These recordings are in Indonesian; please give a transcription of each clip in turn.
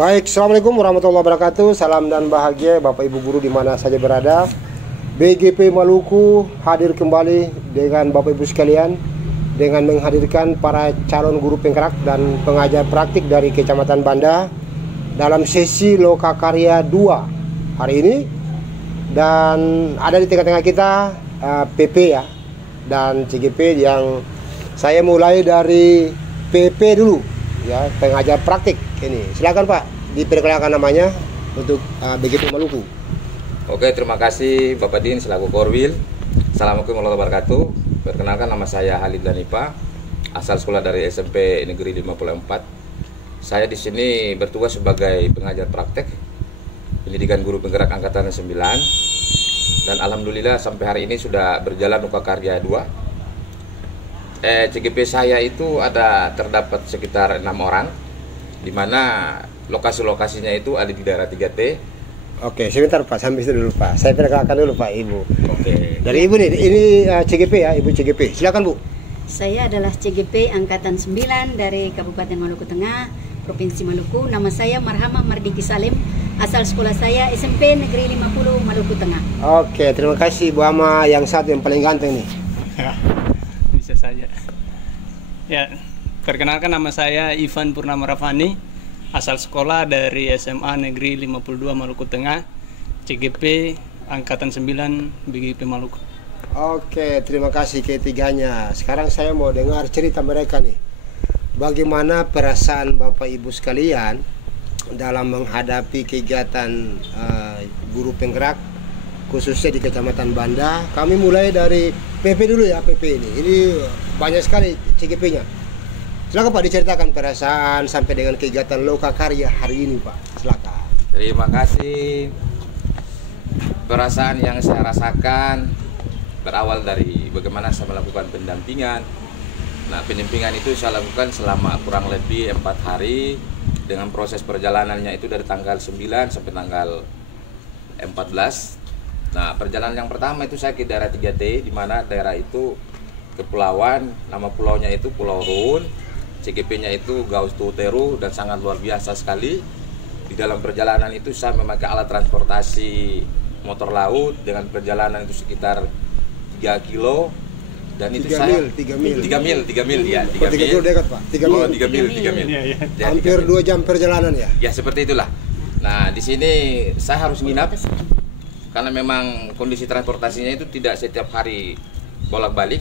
Baik, Assalamualaikum warahmatullahi wabarakatuh. Salam dan bahagia Bapak Ibu Guru di mana saja berada. BGP Maluku hadir kembali dengan Bapak Ibu sekalian dengan menghadirkan para calon guru penggerak dan pengajar praktik dari Kecamatan Banda dalam sesi Lokakarya 2 hari ini. Dan ada di tengah-tengah kita PP ya dan CGP, yang saya mulai dari PP dulu ya, pengajar praktik ini. Silakan Pak, diperkenalkan namanya untuk BGP Maluku. Oke, terima kasih Bapak Din selaku Korwil. Assalamualaikum warahmatullahi wabarakatuh. Perkenalkan, nama saya Halid Danipa, asal sekolah dari SMP Negeri 54. Saya di sini bertugas sebagai pengajar praktek pendidikan guru penggerak angkatan 9. Dan alhamdulillah sampai hari ini sudah berjalan Lokakarya 2. CGP saya itu terdapat sekitar 6 orang, di mana lokasi-lokasinya itu ada di daerah 3T. Oke, sebentar Pak, sampai itu dulu Pak. Saya perkenalkan dulu Pak Ibu. Oke. Dari Ibu nih, ini CGP ya, Ibu CGP. Silakan Bu. Saya adalah CGP Angkatan 9 dari Kabupaten Maluku Tengah, Provinsi Maluku. Nama saya Marhamah Mardiki Salim, asal sekolah saya SMP Negeri 50 Maluku Tengah. Oke, terima kasih Bu Ama yang satu yang paling ganteng nih. Bisa saja. Ya, perkenalkan, nama saya Ivan Purnama Rafani, asal sekolah dari SMA Negeri 52 Maluku Tengah, CGP Angkatan 9 BGP Maluku. Oke, terima kasih ketiganya. Sekarang saya mau dengar cerita mereka nih. Bagaimana perasaan Bapak Ibu sekalian dalam menghadapi kegiatan guru penggerak khususnya di Kecamatan Banda. Kami mulai dari PP dulu ya, PP ini. Ini banyak sekali CGP-nya. Silakan Pak, diceritakan perasaan sampai dengan kegiatan Lokakarya hari ini Pak. Silakan. Terima kasih. Perasaan yang saya rasakan berawal dari bagaimana saya melakukan pendampingan. Nah, pendampingan itu saya lakukan selama kurang lebih 4 hari dengan proses perjalanannya itu dari tanggal 9 sampai tanggal 14. Nah, perjalanan yang pertama itu saya ke daerah 3T, di mana daerah itu kepulauan, nama pulaunya itu Pulau Run, CGP-nya itu Gaus Tuteru, dan sangat luar biasa sekali. Di dalam perjalanan itu saya memakai alat transportasi motor laut dengan perjalanan itu sekitar 3 kilo. Dan itu 3 mil ya, 3 3 mil dekat Pak, 3 mil. 3 mil. Ya, ya. Hampir 2 jam perjalanan ya. Ya, seperti itulah. Nah, di sini saya harus nginap karena memang kondisi transportasinya itu tidak setiap hari bolak-balik.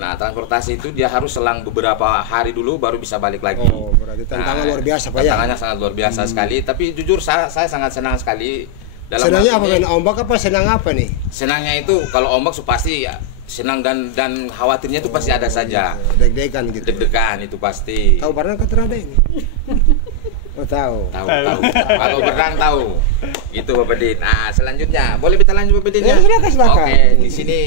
Nah, transportasi itu dia harus selang beberapa hari dulu baru bisa balik lagi. Oh, berarti tantangan luar biasa Pak ya. Tantangannya sangat luar biasa sekali, tapi jujur saya sangat senang sekali. Senangnya apa, main ombak apa senang apa nih? Senangnya itu kalau ombak pasti ya senang, dan khawatirnya itu pasti ada saja. Deg-degan gitu. Deg-degan itu pasti. Tahu berenang kan terada ini? Oh, tahu. Kalau berenang tahu. Gitu Bapak Din. Nah, selanjutnya boleh kita lanjut Bapak Din ya? Silakan. Oke, di sini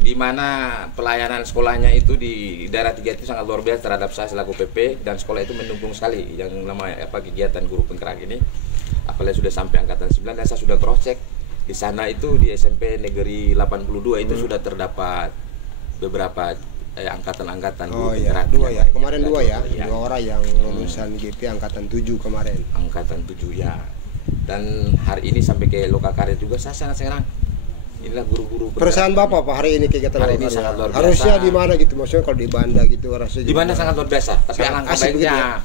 di mana pelayanan sekolahnya itu di daerah 3 itu sangat luar biasa terhadap saya selaku PP, dan sekolah itu mendukung sekali yang namanya kegiatan guru penggerak ini. Apalagi sudah sampai angkatan 9 dan saya sudah cross check. Di sana itu di SMP Negeri 82 itu sudah terdapat beberapa angkatan-angkatan guru penggerak. Dua ya. Kemarin dua ya. Ya. 2 orang yang lulusan GP angkatan 7 kemarin. Angkatan 7 ya. Dan hari ini sampai ke Lokakarya juga saya sangat senang. Inilah guru-guru. Perasaan Bapak Pak hari ini kegiatan hari ini Lokakarya? sangat luar biasa. Harusnya di mana gitu? Maksudnya kalau di Banda gitu harusnya. Di Banda sangat luar biasa, tapi alangkah baiknya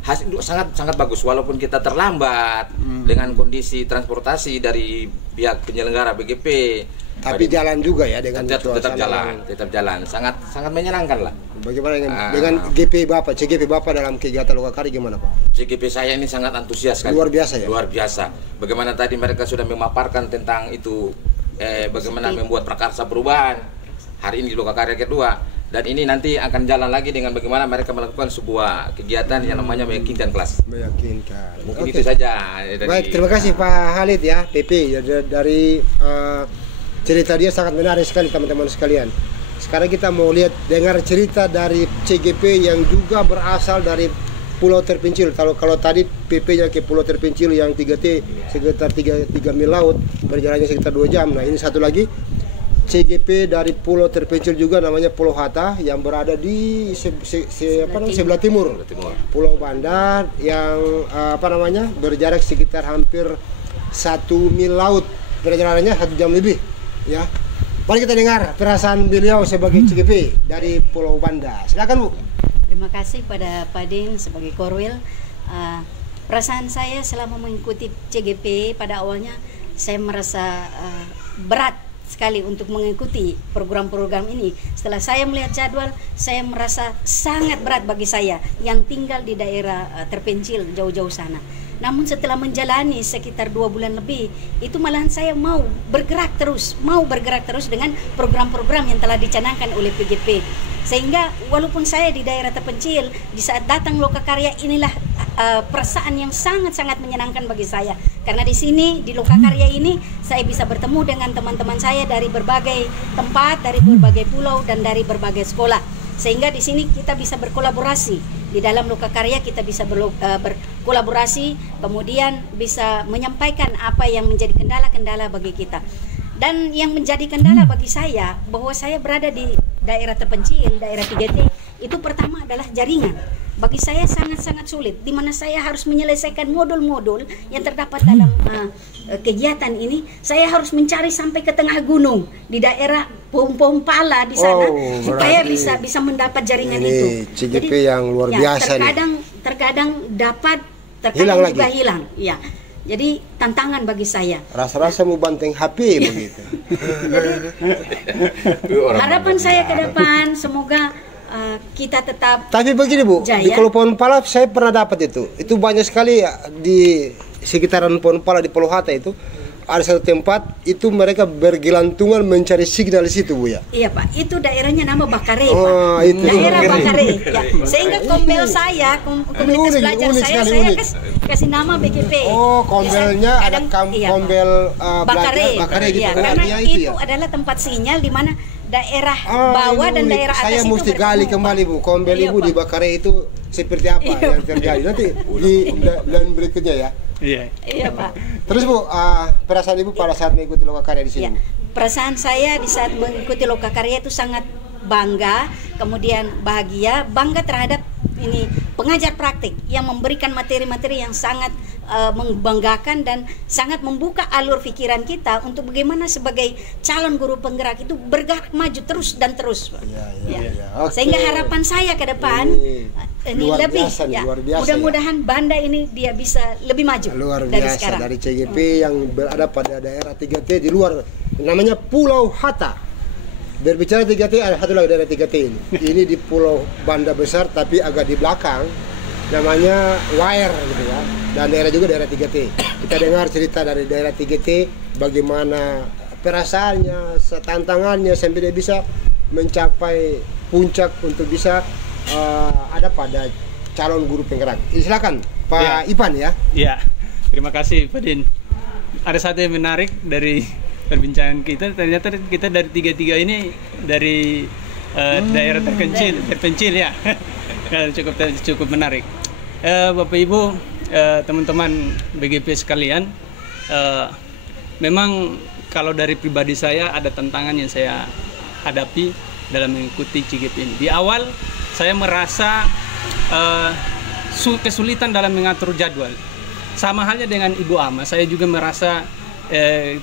hasil sangat bagus walaupun kita terlambat dengan kondisi transportasi dari pihak penyelenggara BGP. Tapi jalan juga ya dengan tetap jalan, sangat menyenangkan lah. Bagaimana dengan GP Bapak, CGP Bapak dalam kegiatan Lokakarya gimana Pak? CGP saya ini sangat antusias sekali. Luar biasa ya? Luar biasa. Bagaimana tadi mereka sudah memaparkan tentang itu, bagaimana membuat prakarsa perubahan hari ini di Lokakarya kedua. Dan ini nanti akan jalan lagi dengan bagaimana mereka melakukan sebuah kegiatan yang namanya meyakinkan kelas. Meyakinkan. Mungkin itu saja. Baik, terima kasih Pak Halid ya, PP. Dari cerita dia sangat menarik sekali teman-teman sekalian. Sekarang kita mau dengar cerita dari CGP yang juga berasal dari pulau terpencil. Kalau tadi PP-nya ke pulau terpencil yang 3T sekitar 3 mil laut, berjalannya sekitar 2 jam. Nah, ini satu lagi CGP dari pulau terpencil juga namanya Pulau Hatta yang berada di sebelah timur. Pulau Banda yang berjarak sekitar hampir 1 mil laut, perjalanannya 1 jam lebih ya. Mari kita dengar perasaan beliau sebagai CGP dari Pulau Banda. Silakan Bu. Terima kasih pada Pak Din sebagai Korwil. Perasaan saya selama mengikuti CGP pada awalnya saya merasa berat sekali untuk mengikuti program-program ini. Setelah saya melihat jadwal, saya merasa sangat berat bagi saya yang tinggal di daerah terpencil jauh-jauh sana. Namun setelah menjalani sekitar 2 bulan lebih, itu malahan saya mau bergerak terus dengan program-program yang telah dicanangkan oleh PGP. Sehingga walaupun saya di daerah terpencil, di saat datang Lokakarya inilah perasaan yang sangat-sangat menyenangkan bagi saya. Karena di sini, di Lokakarya ini, saya bisa bertemu dengan teman-teman saya dari berbagai tempat, dari berbagai pulau, dan dari berbagai sekolah. Sehingga di sini kita bisa berkolaborasi. Di dalam Lokakarya kita bisa berkolaborasi, kemudian bisa menyampaikan apa yang menjadi kendala-kendala bagi kita. Dan yang menjadi kendala bagi saya, bahwa saya berada di daerah terpencil, daerah 3T, itu pertama adalah jaringan. Bagi saya sangat-sangat sulit, di mana saya harus menyelesaikan modul-modul yang terdapat dalam kegiatan ini. Saya harus mencari sampai ke tengah gunung, di daerah pohon-pohon pala di sana, supaya bisa mendapat jaringan itu. CGP jadi, yang luar biasa terkadang dapat, terkadang juga hilang. Ya. Jadi tantangan bagi saya. Rasa-rasa mau banteng HP begitu. Jadi, harapan saya ke depan semoga kita tetap. Tapi begini Bu, jaya. Di Pulau Pohon Pala saya pernah dapat itu. Itu banyak sekali di sekitaran Pohon Pala di Pulau Hatta itu. Ada satu tempat itu mereka bergelantungan mencari signal di situ Bu ya. Iya Pak, itu daerahnya nama Bakare Pak. Itu daerah Bakare. Ya. Sehingga kombel saya, komunitas belajar saya kasih nama BGP. Oh, kombelnya ada kombel Bakare gitu. Ya, karena itu adalah tempat sinyal di mana daerah bawah dan daerah atas saya itu mesti gali kembali Bu, kombel Ibu di Bakare itu seperti apa yang terjadi nanti di bulan berikutnya ya. Iya Pak. Terus Bu, perasaan Ibu pada saat mengikuti Lokakarya di sini? Perasaan saya di saat mengikuti Lokakarya itu sangat bangga, kemudian bahagia, bangga terhadap ini pengajar praktik yang memberikan materi-materi yang sangat membanggakan dan sangat membuka alur pikiran kita untuk bagaimana sebagai calon guru penggerak itu bergerak maju terus dan terus. Okay. Sehingga harapan saya ke depan ini lebih luar biasa, mudah-mudahan Banda ini dia bisa lebih maju luar biasa, dari sekarang. Dari CGP yang berada pada daerah 3T di luar namanya Pulau Hatta. Berbicara 3T ada satu lagi daerah 3T ini. Ini di Pulau Banda besar tapi agak di belakang namanya Wire gitu ya. Dan daerah juga daerah 3T. Kita dengar cerita dari daerah 3T bagaimana perasaannya, tantangannya sampai dia bisa mencapai puncak untuk bisa ada pada calon guru penggerak. Silakan Pak Ipan ya. Iya. Terima kasih Pak Din. Ada satu yang menarik dari perbincangan kita, ternyata kita dari 3 ini dari daerah terpencil ya. Cukup menarik. Bapak Ibu, teman-teman BGP sekalian, memang kalau dari pribadi saya ada tantangan yang saya hadapi dalam mengikuti CGP ini. Di awal saya merasa kesulitan dalam mengatur jadwal. Sama halnya dengan Ibu Ama, saya juga merasa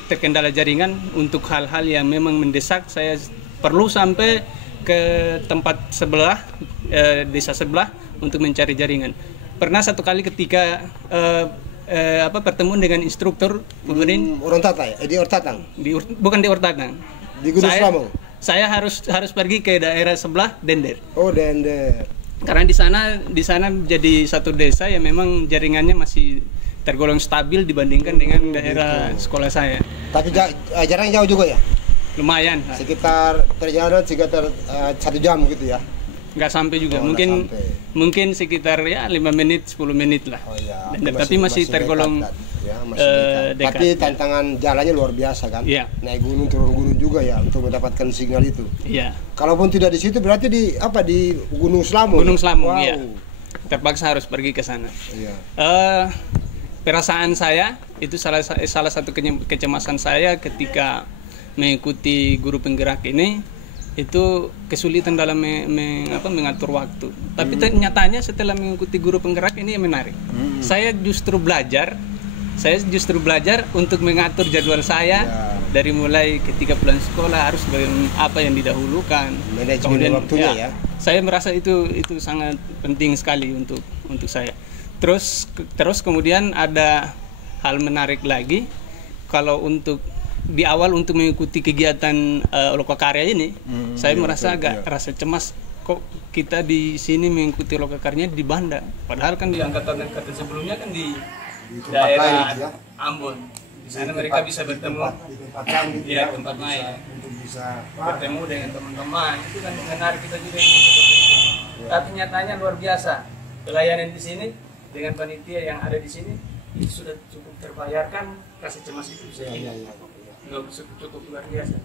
terkendala jaringan untuk hal-hal yang memang mendesak. Saya perlu sampai ke tempat sebelah, desa sebelah untuk mencari jaringan. Pernah satu kali ketika pertemuan dengan instruktur Orang Tata ya? Di Ortatang? Bukan di Ortatang. Di Gunung Slamet. Saya harus pergi ke daerah sebelah, Dender. Oh, Dender. Karena di sana jadi satu desa yang memang jaringannya masih tergolong stabil dibandingkan dengan daerah sekolah saya. Tapi jaraknya jauh juga ya? Lumayan. Sekitar perjalanan sekitar 1 jam gitu ya? Nggak sampai juga, mungkin sekitar ya 5 menit, 10 menit lah. Oh, iya. Tapi masih tergolong dekat. Tapi tantangan jalannya luar biasa kan? Iya. Naik gunung, turun gunung juga ya untuk mendapatkan sinyal itu. Iya. Kalaupun tidak di situ berarti di Gunung Slamet. Gunung Slamet, iya. Terpaksa harus pergi ke sana. Iya. Perasaan saya itu salah satu kecemasan saya ketika mengikuti guru penggerak ini itu kesulitan dalam mengatur waktu. Tapi nyatanya setelah mengikuti guru penggerak ini menarik. Saya justru belajar untuk mengatur jadwal saya dari mulai ketika pulang sekolah harus apa yang didahulukan. Kemudian waktunya ya. Saya merasa itu sangat penting sekali untuk saya. Terus kemudian ada hal menarik lagi, kalau untuk di awal untuk mengikuti kegiatan lokakarya ini, saya merasa agak rasa cemas, kok kita di sini mengikuti lokakarya di Banda, padahal kan di angkatan sebelumnya kan di daerah Ambon. Di sana mereka bisa bertemu di tempat lain, bertemu dengan teman-teman, itu kan menarik kita juga ingin seperti itu. Tapi nyatanya luar biasa, pelayanan di sini dengan panitia yang ada di sini itu sudah cukup terbayarkan, rasa cemas itu saya cukup luar biasa.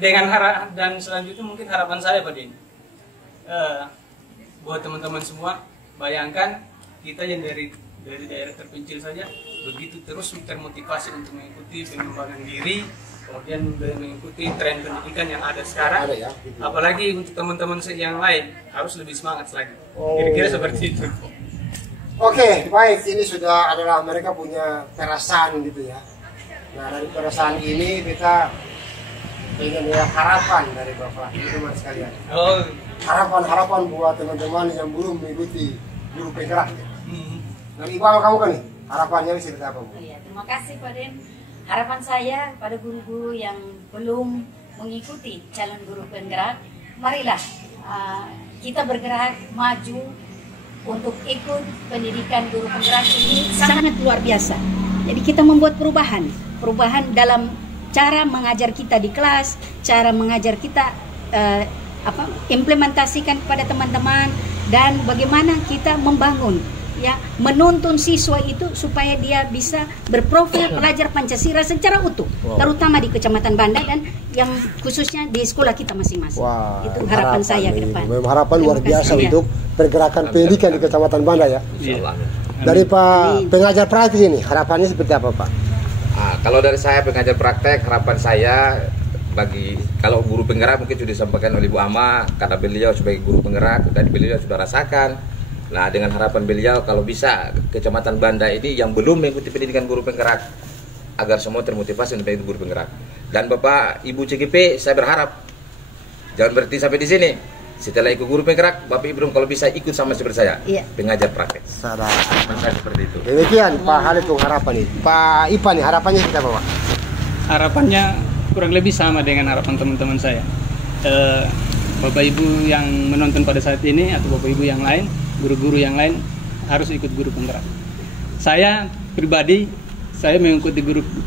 Dengan dan selanjutnya mungkin harapan saya Pak Din, buat teman-teman semua, bayangkan kita yang dari daerah terpencil saja begitu terus termotivasi untuk mengikuti pengembangan diri, kemudian mengikuti tren pendidikan yang ada sekarang, apalagi untuk teman-teman yang lain harus lebih semangat lagi. Kira-kira seperti itu. Oke, baik, ini sudah adalah mereka punya perasaan gitu ya. Nah, dari perasaan ini kita ingin ya harapan dari Bapak, teman-teman sekalian. Harapan buat teman-teman yang belum mengikuti guru penggerak. Dari Ibu kamu kan nih, harapannya seperti apa Bu? Iya, terima kasih Pak Den. Harapan saya pada guru-guru yang belum mengikuti calon guru penggerak, marilah kita bergerak maju untuk ikut pendidikan guru penggerak ini sangat luar biasa. Jadi kita membuat perubahan dalam cara mengajar kita di kelas, cara mengajar kita implementasikan kepada teman-teman, dan bagaimana kita membangun ya, menuntun siswa itu supaya dia bisa berprofil pelajar Pancasila secara utuh, terutama di Kecamatan Banda dan yang khususnya di sekolah kita masing-masing. Itu harapan saya ke depan. Harapan luar biasa untuk pergerakan pendidikan di Kecamatan Banda ya. Dari Pak pengajar praktik ini, harapannya seperti apa Pak? Kalau dari saya pengajar praktek, harapan saya kalau guru penggerak mungkin sudah disampaikan oleh Bu Ama, karena beliau sebagai guru penggerak dan beliau sudah rasakan. Nah, dengan harapan beliau kalau bisa Kecamatan Banda ini yang belum mengikuti pendidikan guru penggerak, agar semua termotivasi untuk mengikuti guru penggerak. Dan Bapak Ibu CGP, saya berharap jangan berhenti sampai di sini. Setelah ikut guru penggerak, Bapak Ibu kalau bisa ikut sama seperti saya, pengajar praktek. Harapan saya seperti itu. Demikian Pak Halid harapan nih. Pak Ipan nih, harapannya kita apa Pak? Harapannya kurang lebih sama dengan harapan teman-teman saya. Bapak Ibu yang menonton pada saat ini atau Bapak Ibu yang lain, guru-guru yang lain harus ikut guru penggerak. Saya pribadi, saya mengikuti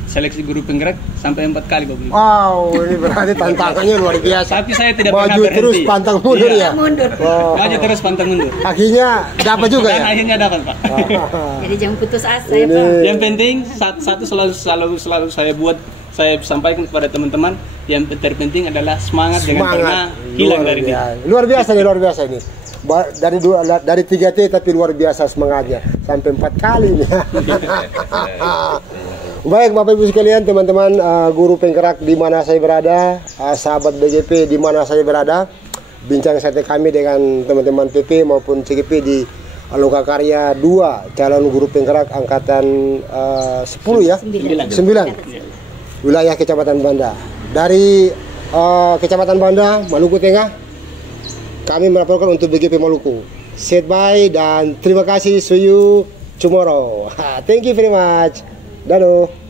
seleksi guru penggerak sampai 4 kali Bapak Ibu. Wow, ini berarti tantangannya luar biasa. Tapi saya tidak pernah berhenti. Maju terus pantang mundur ya. Maju terus pantang mundur. Akhirnya dapat juga ya. Akhirnya dapat Pak. Jadi jangan putus asa ya Pak. Yang penting satu selalu saya sampaikan kepada teman-teman, yang terpenting adalah semangat. Jangan pernah hilang dari diri. Luar biasa ini. Dari 3T tapi luar biasa semangatnya sampai 4 kali nih. Baik Bapak Ibu sekalian, teman-teman guru penggerak di mana saya berada, sahabat BGP di mana saya berada, bincang santai kami dengan teman-teman PP maupun CGP di Lokakarya 2 calon guru penggerak angkatan 10 ya, 9 wilayah Kecamatan Banda. Dari Kecamatan Banda, Maluku Tengah, kami melaporkan untuk BGP Maluku. Say bye dan terima kasih. See you tomorrow. Thank you very much. Dadah.